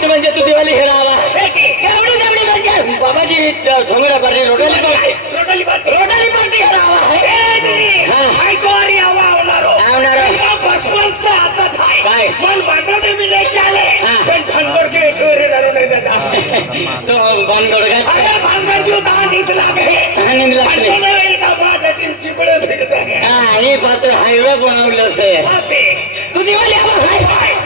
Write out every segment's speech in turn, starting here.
आज म्हणजे तू दिवाळी हेरावा एवढी तेवढी म्हणजे बाबाजी सोंगड्या पार्टी रोटाली पार्टी हेरावा काय मन वाटवते मी देश आले पण भानगड के ईश्वरी डरू नाही देता तो भानगड काय अरे भानगड जो दहा नीत लागे नींद लागते माझ्या चिंचिकडे फिरते हा हे पात्र हायवे बनवलं तू दिवाळी हाय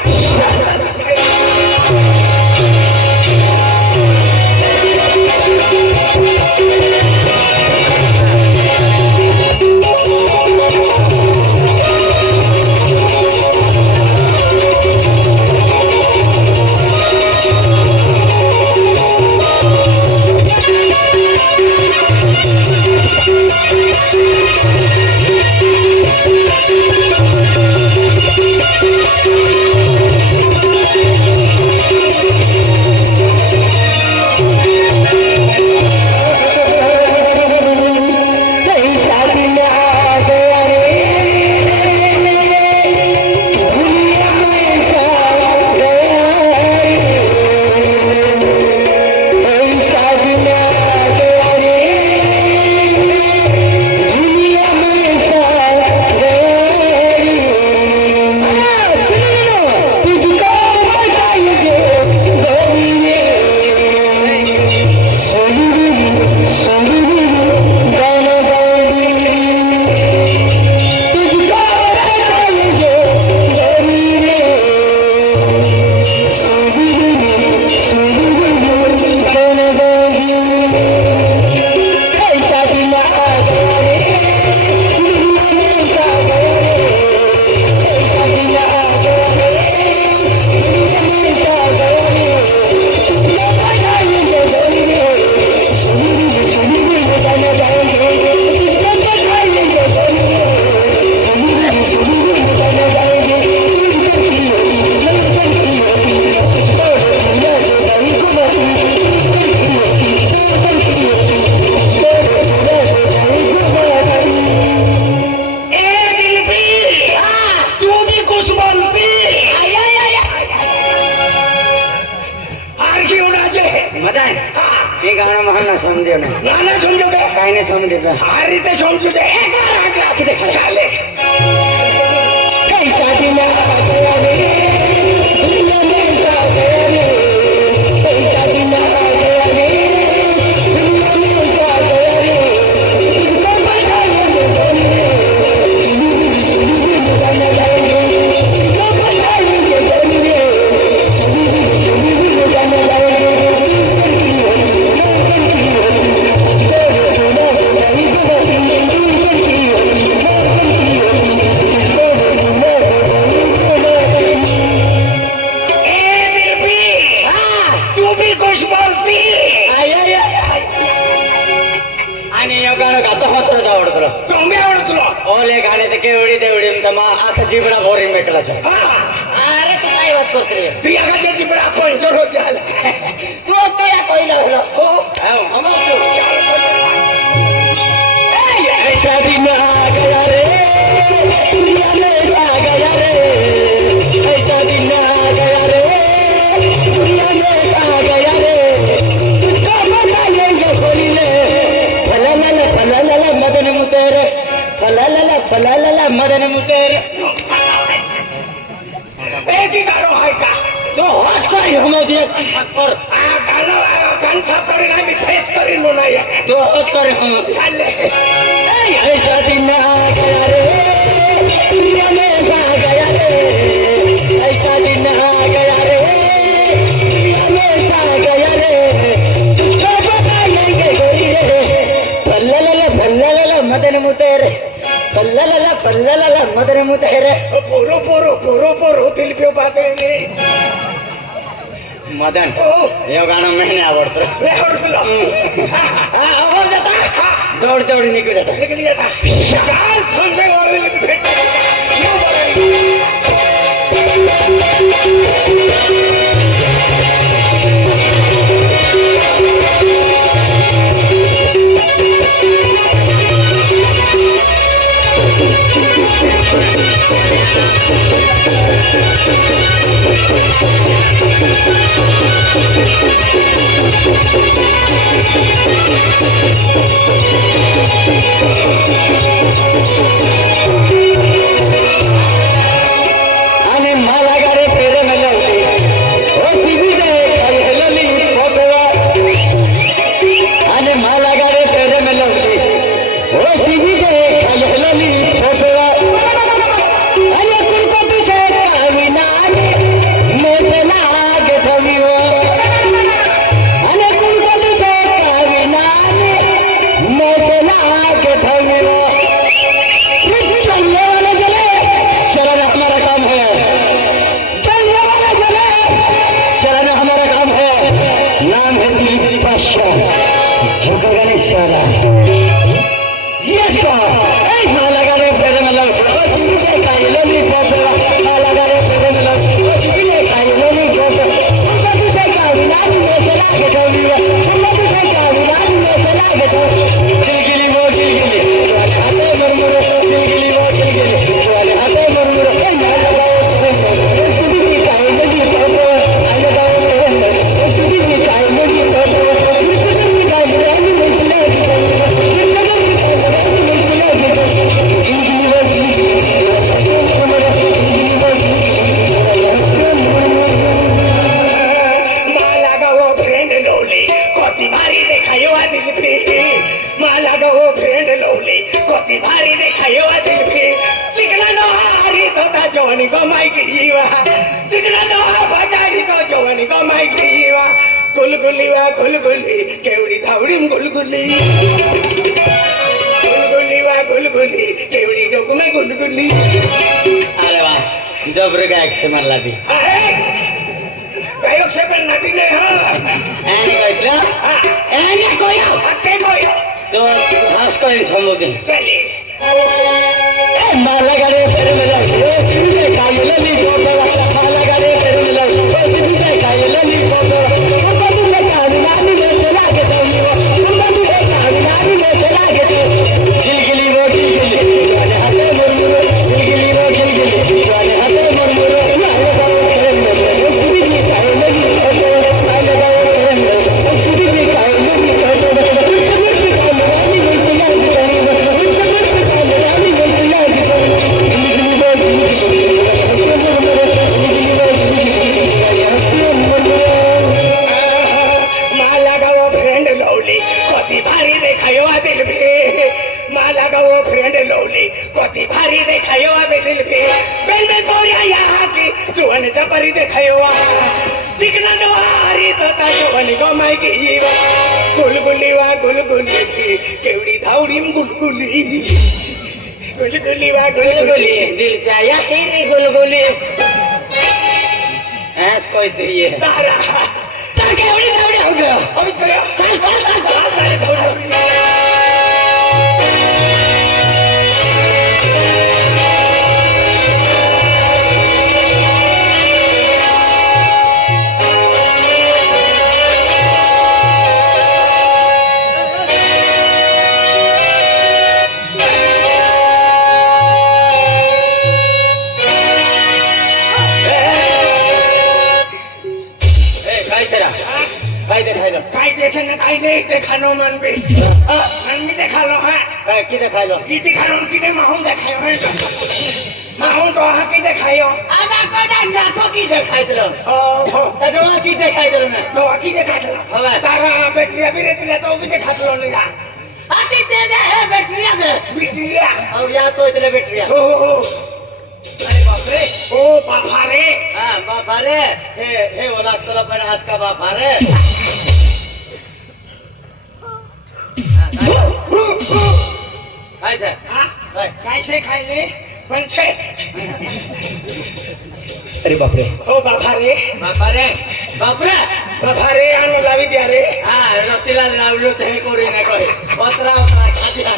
ओले गाणे तर केवढी तेवढी आता जिबडा बोरिंग भेटला अरे तू काय वाट करते ती आगाच्या जिबडा पंचर होते आला तू तो या कोयला हलो हो ऐसा दिन आ गया रे दुनिया में आ गया रे ऐसा दिन आ गया रे दुनिया में आ गया रे तुझको मना लेंगे कोई ले फला मदन मुतेरे फला मदन मुतेरे एक ही गाणं आहे का तो होश काय हमोजी पर आ गाणं कांचा परिणाम मी फेस करीन म्हणून तो होश करे हम चालले ऐसा दिन आ गया रे दुनिया में आ गया रे ऐसा दिन आ गया रे दुनिया में आ गया रे तुझको बताएंगे कोई रे फल्ला मदन मुतेरे फल्ला मदन मुतेरे पोरो दिल पे बात है मदन हे गाणं महिने आवडतं दौड निघून जाता Thank you. झुकेगा नहीं साला ये क्या ए ना लगा रे फेरे में लग ओ तुझे कायलो नहीं पता ना लगा रे फेरे में लग ओ तुझे कायलो नहीं पता हम तुझे काविला में चला के डोली हम तुझे काविला में चला के डोली गिलगिली वो गिलगिली हाथे मुरमुरे गिलगिली वो गिलगिली हाथे मुरमुरे ना लगाओ तेरे सीधी की कायलो नहीं पता ना लगाओ तेरे सीधी की कायलो नहीं पता सीधी की कायलो नहीं भारी देखायो दिल भी सिकना नो हारी तो ता जवानी गमाई गई वा सिकना नो बजारी तो जवानी गमाई गई वा गुलगुली केवड़ी धावड़ी गुलगुली वा गुलगुली केवड़ी डोक में गुलगुली अरे वाह जबर का एक्शन मारला दी गायक से पण नाटी ने हां एने कहला एने कोयो अके कोयो तो हास कोई समझे चले ए माला गाड़े फेरे में लग ओ तुझे कायलो नहीं पता माला गाड़े फेरे में लग ओ तुझे कायलो नहीं पता हम तुझे काविला में चला के डोली हम तुझे काविला में चला के गिलगिली वो गिलगिली वाले हाथे मुरमुरे गिलगिली वो गिलगिली वाले हाथे मुरमुरे ना लगाओ तेरे में सीधी की कायलो नहीं पता ना लगाओ तेरे में सीधी की कायलो नहीं पता कति भारी देखायो अबे दिल पे बेल में बोरिया यहाँ की सुवन चपरी देखायो सिकना नो हारी तो ता सुवन गमाई गई वा गुलगुली केवड़ी धावड़ी गुलगुली वा गुलगुली दिल पे आया तेरी गुलगुली ऐस कोई तो ये तारा तार केवड़ी धावड़ी हो गया अभी चलो चल काय देखे ना काय नहीं देखानो मन भी मन भी देखा लो है काय की देखायलो की दिखानो की ने माहूं देखायो है माहूं तो हा की देखायो आना कोडा नाको की देखायलो ओ तडवा की देखायलो ना तो की देखालो हवा तारा बैटरी भी रहती तो भी देखालो नहीं यार आती तेरे है बैटरिया से बिटिया और या तो इतने बैटरिया ओ अरे बाप रे ओ बाबा रे हां बाबा रे हे वाला तोला पर आज का बाबा रे काय छे काय छे खायले पण छे अरे बाप रे ओ बाबा रे बाबा रे बाप रे बाबा रे आनो लावी दिया रे हां रतिला लावलो ते कोरी ना कहे पतरा खाती ना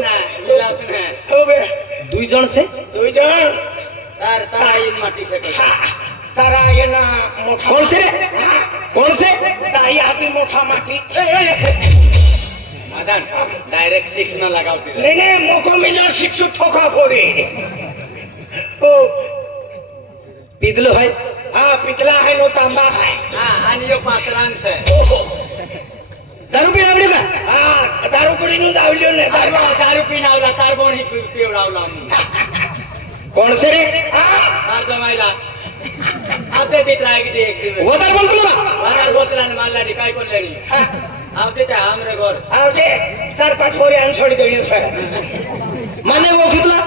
ना लीला सुने ओ बे दुई जन से तार ताई माटी से तारा ये ना मोठा कौन से रे कौन से ताई आती मोठा माटी मदन डायरेक्ट 6 ना लगाओ नहीं मोको मिलो 6 ठोका फोड़े ओ पितलो है हाँ पितला है नो तांबा है हाँ आनियो पात्रांश है दारू पीना का हाँ दारू पीने नु जावलियो ने दारू पीना वाला तारबोन ही पीवडावला कौन से रे हां जमाईला आते ते ट्राय की एक दिन वो दारू बोल तुला अरे बोतला ने मारला दी काय कोण लेनी आवते ते हमरे घर आवते 4-5 फोरे आन छोड़ी देलियो छे माने वो कितला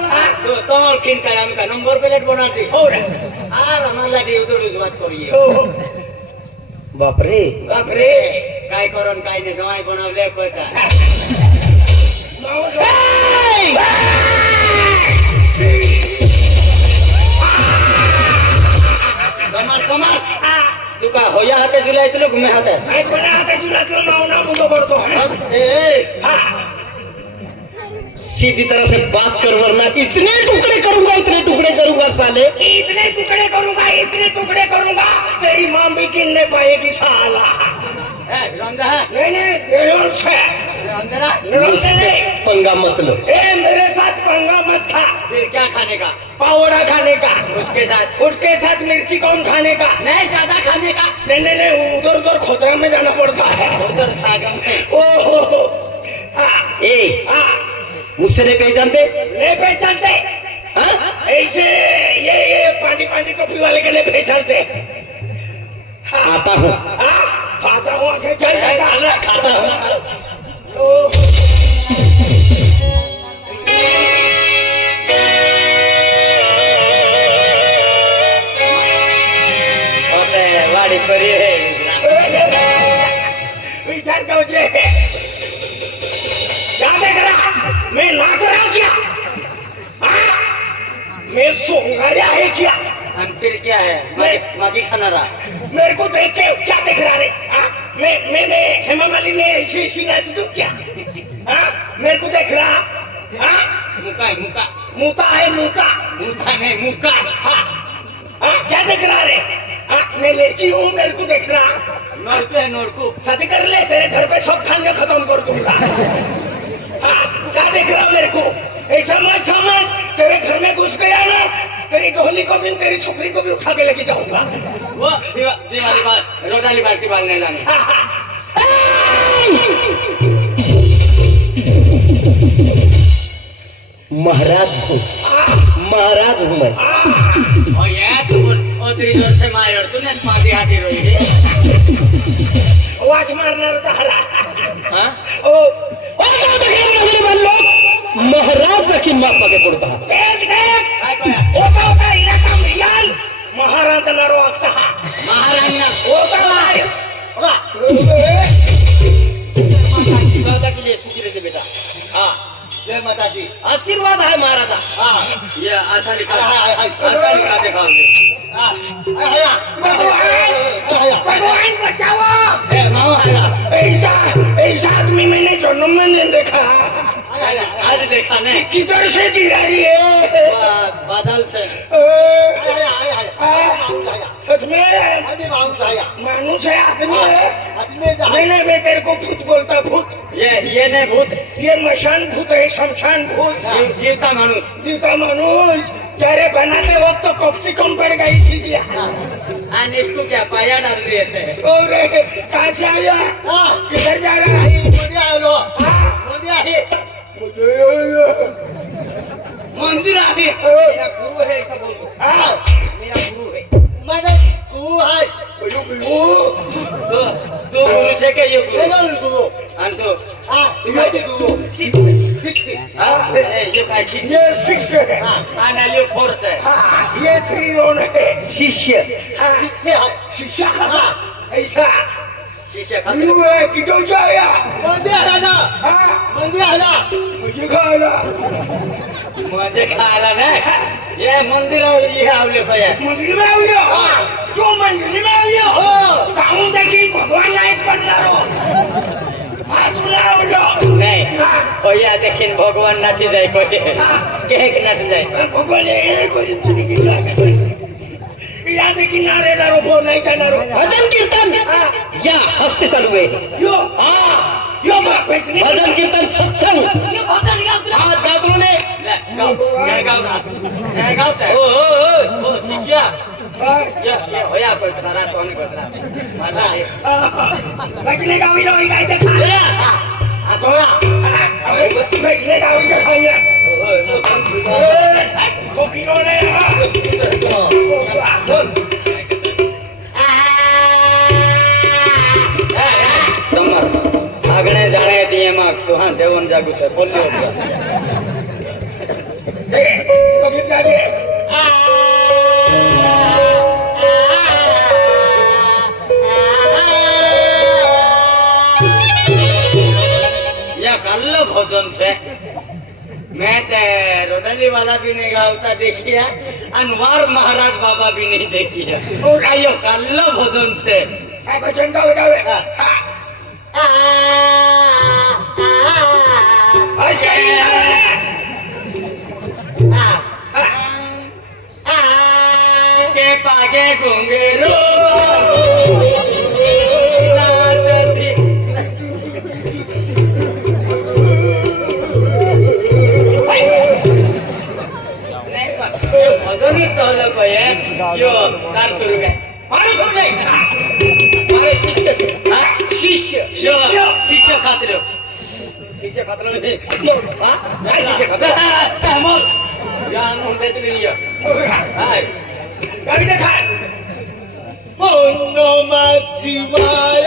तो तोर किन काय हमका नंबर प्लेट बनाती और आ मारला दी उधर बात करिए बाप रे काय करून काय ने जमाई बनावले कोता कमाल तू का होया हाते जुला इतलो घुमे हाते नाही कोण्या हाताची नाचलो नाव ना मुलं पडतो हा सीधी तरह से बात कर वरना इतने टुकड़े करूंगा साले इतने टुकड़े करूंगा तेरी माँ भी गिन नहीं पाएगी साला नहीं मुझसे पंगा मत लो ए मेरे साथ पंगा मत खा फिर क्या खाने का पावड़ा खाने का उसके साथ मिर्ची कौन खाने का नहीं ज्यादा खाने का नहीं उधर खोतरा में जाना पड़ता है उधर सागम में ओहो ए हाँ मुझसे नहीं पहचानते नहीं पहचानते हाँ? ऐसे ये पानी कॉफी वाले के नहीं पहचानते आता हूँ खाता हूँ आगे चल जाएगा खाता हूँ वाड़ी परी है विचार करो जे क्या देख रहा मैं नाच रहा हूँ क्या मैं सोंगाड़िया है क्या फिर क्या है मैं मागी खाना रहा मेरे को देख के क्या देख रहा रे मैं हेमा मालिनी ने ऐसी नाच दूं क्या मेरे को देख रहा मुका है मुका मुका है मुका मुका नहीं मुका क्या देख रहा रे मैं लड़की हूँ मेरे को देख रहा नोड़कू है नोड़कू शादी कर ले तेरे घर पे सब खाने खत्म कर दूंगा क्या देख रहा मेरे को ऐसा मत समझ तेरे घर में घुस गया ना तेरी डोली को भी तेरी छोकरी को भी उठा के लेके जाऊंगा वो दीवाली बाल रोडाली बाल की बाल नहीं लाने महाराज हूँ मैं ओ ये तू ओ तेरी जोर से मार तूने माटी हाथी रोई है वाच मारणार होता हला हाँ ओ महाराज की माँ पके पड़ता देख होता इलाका मियाल महाराजा नारो अक्सा महाराणा होता माता के लिए सुखी रहते बेटा हाँ जय माता दी आशीर्वाद है महाराजा हाँ ये आशा लिखा दिखा भगवान बचाओ मामा ऐसा आदमी मैंने जन्म में नहीं देखा आज देखा नहीं किधर से गिरा रही है बादल से सच में मानुष है आदमी है नहीं मैं तेरे को भूत बोलता भूत ये नहीं भूत ये मशान भूत है शमशान भूत जीवता मानुष तेरे बनाते वक्त तो कॉप्सी कम पड़ गई थी क्या इसको क्या पाया डाल रहे थे और कहाँ से आया किधर जा रहा है मंदिर आने मेरा गुरु है ऐसा बोल दो मेरा गुरु है तो गुरु से क्या ये गुरु अंतो ये काय शिष्य ये शिष्य है आना ये फोर्थ है ये त्रिरोण है शिष्य शिष्य ऐसा शिष्य यू है कि तो जाया मुझे खाला नहीं ये मंदिर ये आवले भैया मंदिर में आवियो क्यों मंदिर में आवियो काहूं देखी भगवान लायक पडणार नहीं भैया देखिन भगवान नाची जाए कोई केक नाच जाए भगवान ये कोई चुनी की लागे या देखी नारे दारो बो नहीं जानारो भजन कीर्तन या हस्ते चालू है यो यो भजन कीर्तन सत्संग ये भजन आज गातो ने गाव से ओ शिष्य ये होया कोई तरह सोने को तरह माता बचने का भी लोई गाइते खा बैठने का भी खाइए कोकिलोने आगणे जाणे ती एમાં તો હા દેવન જાગુ છે બોલ્યો कभी जागे या कल्लो भोजन છે मैं रोडली वाला भी नहीं गावता देखिया अनवार महाराज बाबा भी नहीं देखी है आइयो कल्ला भजन छे આ ભજન ગાવે ગાવે હા હશ કરી के पागे घुंघरू नाचती भजनी चालू है यो तार सुरू काय मारू सुरू नाही मारे शिष्य शिष्य शिष्य खातिर शिष्य खातिर हा काय शिष्य खातिर मग या म्हणते तुम्ही या हाय ગાડી દેખાય ओम नमः शिवाय